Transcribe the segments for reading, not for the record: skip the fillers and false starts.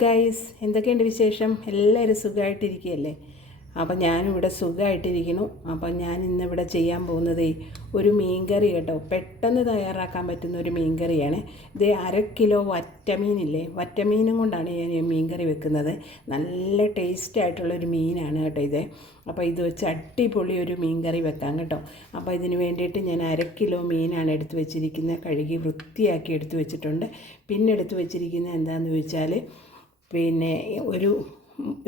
Guys, എന്തൊക്കെയുണ്ട് വിശേഷം? എല്ലാവരും സുഖമായിട്ടിരിക്കുകയല്ലേ? അപ്പം ഞാനിവിടെ സുഖമായിട്ടിരിക്കുന്നു. അപ്പം ഞാൻ ഇന്നിവിടെ ചെയ്യാൻ പോകുന്നത് ഒരു മീൻകറി കേട്ടോ. പെട്ടെന്ന് തയ്യാറാക്കാൻ പറ്റുന്ന ഒരു മീൻകറിയാണ് ഇത്. 1/2 കിലോ വറ്റമീനില്ലേ, വറ്റമീനും കൊണ്ടാണ് ഞാൻ ഈ മീൻകറി വെക്കുന്നത്. നല്ല ടേസ്റ്റ് ആയിട്ടുള്ളൊരു മീനാണ് കേട്ടോ ഇത്. അപ്പോൾ ഇത് വെച്ച് അടിപൊളി ഒരു മീൻകറി വെക്കാം കേട്ടോ. അപ്പോൾ ഇതിന് വേണ്ടിയിട്ട് ഞാൻ 1/2 കിലോ മീനാണ് എടുത്ത് വെച്ചിരിക്കുന്നത്. കഴുകി വൃത്തിയാക്കി എടുത്ത് വെച്ചിട്ടുണ്ട്. പിന്നെ എടുത്ത് വെച്ചിരിക്കുന്നത് എന്താണെന്ന് ചോദിച്ചാൽ, പിന്നെ ഒരു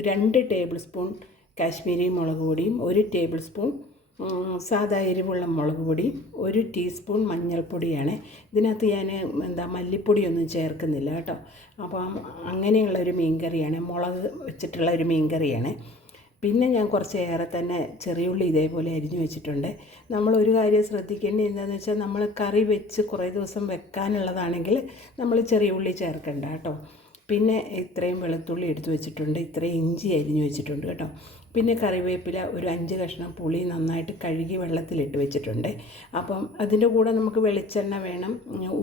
2 ടേബിൾ സ്പൂൺ കാശ്മീരി മുളക് പൊടിയും 1 ടേബിൾ സ്പൂൺ സാദാ എരിവുള്ള മുളക് പൊടിയും 1 ടീസ്പൂൺ മഞ്ഞൾപ്പൊടിയാണ്. ഇതിനകത്ത് ഞാൻ മല്ലിപ്പൊടിയൊന്നും ചേർക്കുന്നില്ല കേട്ടോ. അപ്പം അങ്ങനെയുള്ളൊരു മീൻകറിയാണ്, മുളക് വെച്ചിട്ടുള്ള ഒരു മീൻകറിയാണ്. പിന്നെ ഞാൻ കുറച്ചേറെ തന്നെ ചെറിയുള്ളി ഇതേപോലെ അരിഞ്ഞു വെച്ചിട്ടുണ്ട്. നമ്മളൊരു കാര്യം ശ്രദ്ധിക്കേണ്ടത് എന്താണെന്ന് വെച്ചാൽ, നമ്മൾ കറി വെച്ച് കുറേ ദിവസം വെക്കാനുള്ളതാണെങ്കിൽ നമ്മൾ ചെറിയുള്ളി ചേർക്കണ്ട കേട്ടോ. പിന്നെ ഇത്രയും വെളുത്തുള്ളി എടുത്ത് വെച്ചിട്ടുണ്ട്, ഇത്രയും ഇഞ്ചി അരിഞ്ഞു വെച്ചിട്ടുണ്ട് കേട്ടോ. പിന്നെ കറിവേപ്പില, ഒരു 5 കഷ്ണം പുളി നന്നായിട്ട് കഴുകി വെള്ളത്തിലിട്ട് വെച്ചിട്ടുണ്ട്. അപ്പം അതിൻ്റെ കൂടെ നമുക്ക് വെളിച്ചെണ്ണ വേണം,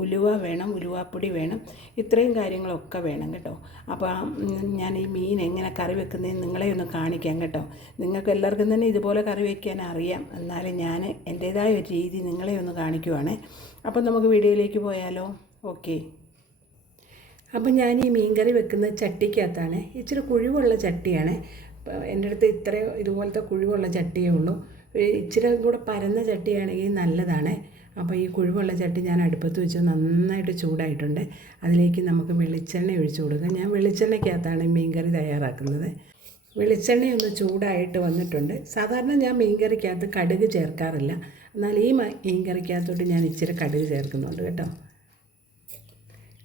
ഉലുവ വേണം, ഉലുവാപ്പൊടി വേണം, ഇത്രയും കാര്യങ്ങളൊക്കെ വേണം കേട്ടോ. അപ്പോൾ ഞാൻ ഈ മീൻ എങ്ങനെ കറി വെക്കുന്നതെന്ന് നിങ്ങളെ ഒന്ന് കാണിക്കാം കേട്ടോ. നിങ്ങൾക്ക് എല്ലാവർക്കും തന്നെ ഇതുപോലെ കറി വയ്ക്കാൻ അറിയാം, എന്നാലും ഞാൻ എൻ്റേതായ ഒരു രീതി നിങ്ങളെ ഒന്ന് കാണിക്കുവാണ്. അപ്പം നമുക്ക് വീഡിയോയിലേക്ക് പോയാലോ? ഓക്കെ. അപ്പം ഞാൻ ഈ മീൻകറി വെക്കുന്ന ചട്ടിക്കകത്താണ്. ഇച്ചിരി കുഴിവുള്ള ചട്ടിയാണ്. എൻ്റെ അടുത്ത് ഇതുപോലത്തെ കുഴിവുള്ള ചട്ടിയേ ഉള്ളൂ. ഇച്ചിരി കൂടെ പരന്ന ചട്ടിയാണെങ്കിൽ നല്ലതാണ്. അപ്പോൾ ഈ കുഴിവുള്ള ചട്ടി ഞാൻ അടുപ്പത്ത് വെച്ച് നന്നായിട്ട് ചൂടായിട്ടുണ്ട്. അതിലേക്ക് നമുക്ക് വെളിച്ചെണ്ണ ഒഴിച്ചു കൊടുക്കാം. ഞാൻ വെളിച്ചെണ്ണയ്ക്കകത്താണ് മീൻകറി തയ്യാറാക്കുന്നത്. വെളിച്ചെണ്ണയൊന്ന് ചൂടായിട്ട് വന്നിട്ടുണ്ട്. സാധാരണ ഞാൻ മീൻകറിക്കകത്ത് കടുക് ചേർക്കാറില്ല, എന്നാൽ ഈ മീൻകറിക്കകത്തോട്ട് ഞാൻ ഇച്ചിരി കടുക് ചേർക്കുന്നുണ്ട് കേട്ടോ.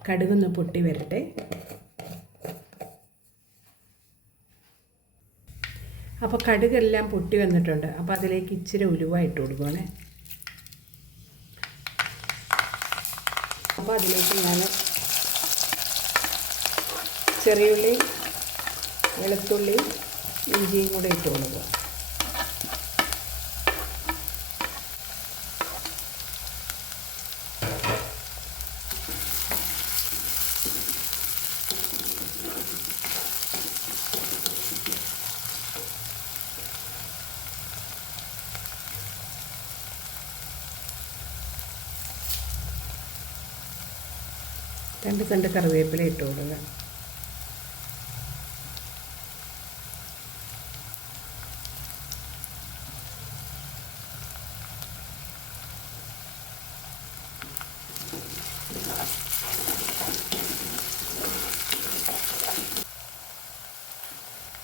കടുകൊന്ന് പൊട്ടി വരട്ടെ. അപ്പോൾ കടുകെല്ലാം പൊട്ടി വന്നിട്ടുണ്ട്. അപ്പോൾ അതിലേക്ക് ഇച്ചിരി ഉലുവ ഇട്ട് കൊടുക്കുകയാണ്. അപ്പോൾ അതിലേക്ക് ഞാൻ ചെറിയുള്ളി, വെളുത്തുള്ളി, ഇഞ്ചിയും കൂടെ ഇട്ട് കൊടുക്കുക. രണ്ട് തണ്ട് കറിവേപ്പില ഇട്ട് കൊടുക്കുക.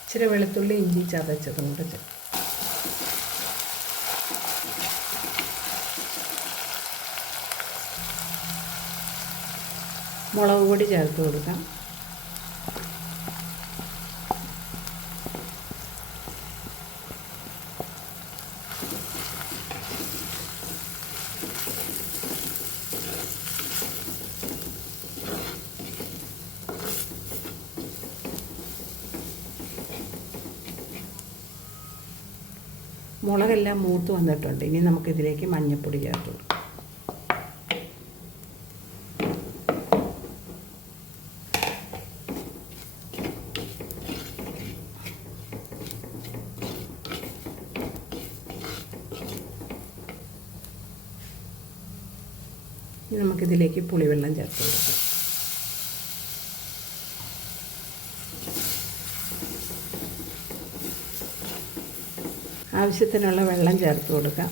ഇച്ചിരി വെളുത്തുള്ളി ഇഞ്ചി ചതച്ചതും കൂടെ ചേർക്കും. മുളക് പൊടി ചേർത്ത് കൊടുക്കാം. മുളകെല്ലാം മൂത്ത് വന്നിട്ടുണ്ട്. ഇനി നമുക്കിതിലേക്ക് മഞ്ഞൾപ്പൊടി ചേർത്ത് കൊടുക്കാം. ഇനി നമുക്കിതിലേക്ക് പുളിവെള്ളം ചേർത്ത് കൊടുക്കാം. ആവശ്യത്തിനുള്ള വെള്ളം ചേർത്ത് കൊടുക്കാം.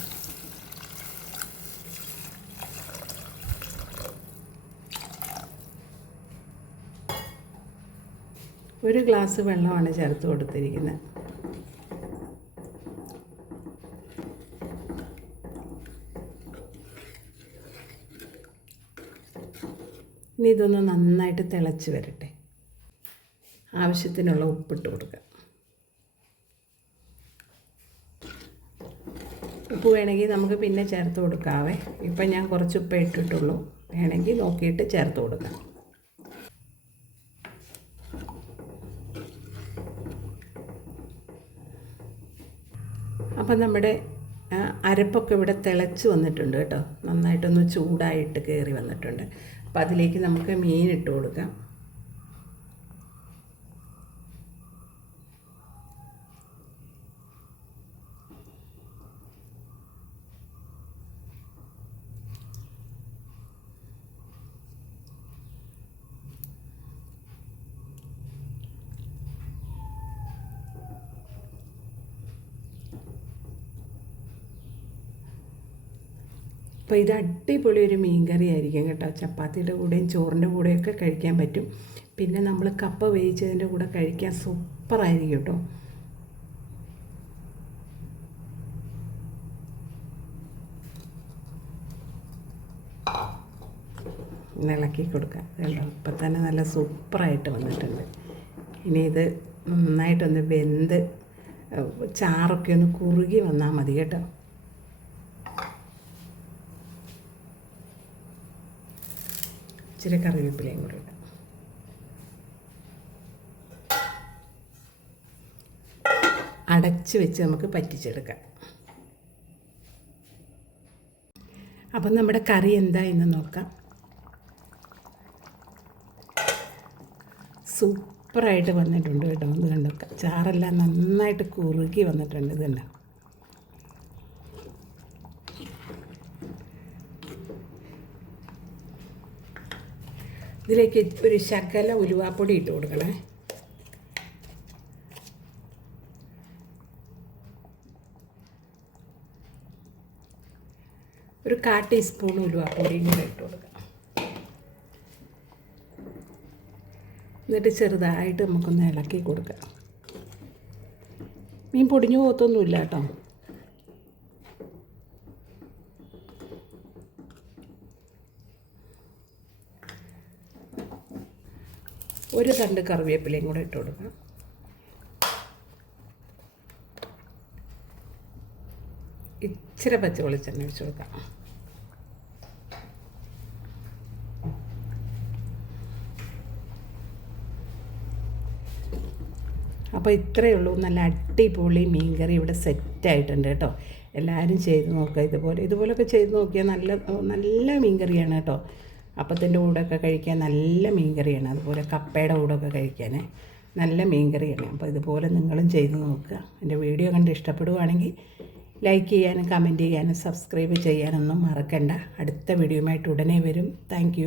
ഒരു ഗ്ലാസ് വെള്ളമാണ് ചേർത്ത് കൊടുത്തിരിക്കുന്നത്. ഇനി ഇതൊന്ന് നന്നായിട്ട് തിളച്ച് വരട്ടെ. ആവശ്യത്തിനുള്ള ഉപ്പിട്ട് കൊടുക്കുക. ഉപ്പ് വേണമെങ്കിൽ നമുക്ക് പിന്നെ ചേർത്ത് കൊടുക്കാവേ. ഇപ്പം ഞാൻ കുറച്ച് ഉപ്പ് ഇട്ടിട്ടുള്ളൂ, വേണമെങ്കിൽ നോക്കിയിട്ട് ചേർത്ത് കൊടുക്കാം. അപ്പം നമ്മുടെ അരപ്പൊക്കെ ഇവിടെ തിളച്ച് വന്നിട്ടുണ്ട് കേട്ടോ. നന്നായിട്ടൊന്ന് ചൂടായിട്ട് കയറി വന്നിട്ടുണ്ട്. അപ്പോൾ അതിലേക്ക് നമുക്ക് മീൻ ഇട്ട് കൊടുക്കാം. അപ്പോൾ ഇത് അടിപൊളി ഒരു മീൻ കറി ആയിരിക്കും കേട്ടോ. ചപ്പാത്തിയുടെ കൂടെയും ചോറിൻ്റെ കൂടെയൊക്കെ കഴിക്കാൻ പറ്റും. പിന്നെ നമ്മൾ കപ്പ വേവിച്ചതിൻ്റെ കൂടെ കഴിക്കാൻ സൂപ്പറായിരിക്കും കേട്ടോ. ഇളക്കി കൊടുക്കാം കേട്ടോ. ഇപ്പം തന്നെ നല്ല സൂപ്പറായിട്ട് വന്നിട്ടുണ്ട്. ഇനി ഇത് നന്നായിട്ടൊന്ന് വെന്ത് ചാറൊക്കെ ഒന്ന് കുറുകി വന്നാൽ മതി കേട്ടോ. ഇച്ചിരി കറിവേപ്പിലയും കൂടെ ഇടാം. അടച്ച് വെച്ച് നമുക്ക് പറ്റിച്ചെടുക്കാം. അപ്പം നമ്മുടെ കറി എന്താ എന്ന് നോക്കാം. സൂപ്പറായിട്ട് വന്നിട്ടുണ്ട് കേട്ടോ. ഇത് കണ്ടോ, ചാറെല്ലാം നന്നായിട്ട് കുറുകി വന്നിട്ടുണ്ട്. ഇത് കണ്ടോ. ഇതിലേക്ക് ഒരു ശകല ഉലുവാപ്പൊടി ഇട്ട് കൊടുക്കണേ. ഒരു 1/4 ടീസ്പൂൺ ഉലുവാപ്പൊടിയും കൂടെ ഇട്ട് കൊടുക്കാം. എന്നിട്ട് ചെറുതായിട്ട് നമുക്കൊന്ന് ഇളക്കി കൊടുക്കാം. മീൻ പൊടിഞ്ഞു പോകത്തൊന്നുമില്ല കേട്ടോ. ഒരു തണ്ട് കറിവേപ്പിലയും കൂടെ ഇട്ട് കൊടുക്കാം. ഇച്ചിരി പച്ച വെളിച്ചെണ്ണ ഒഴിച്ച് കൊടുക്കാം. അപ്പോൾ ഇത്രയേ ഉള്ളൂ. നല്ല അടിപൊളി മീൻകറി ഇവിടെ സെറ്റായിട്ടുണ്ട് കേട്ടോ. എല്ലാവരും ചെയ്ത് നോക്കുക. ഇതുപോലൊക്കെ ചെയ്ത് നോക്കിയാൽ നല്ല മീൻകറിയാണ് കേട്ടോ. അപ്പത്തിൻ്റെ കൂടെയൊക്കെ കഴിക്കാൻ നല്ല മീൻകറിയാണ്. അതുപോലെ കപ്പയുടെ കൂടെയൊക്കെ കഴിക്കാൻ നല്ല മീൻകറിയാണ്. അപ്പോൾ ഇതുപോലെ നിങ്ങളും ചെയ്ത് നോക്കുക. എൻ്റെ വീഡിയോ കണ്ട് ഇഷ്ടപ്പെടുകയാണെങ്കിൽ ലൈക്ക് ചെയ്യാനും കമൻറ്റ് ചെയ്യാനും സബ്സ്ക്രൈബ് ചെയ്യാനൊന്നും മറക്കണ്ട. അടുത്ത വീഡിയോയുമായിട്ട് ഉടനെ വരും. താങ്ക്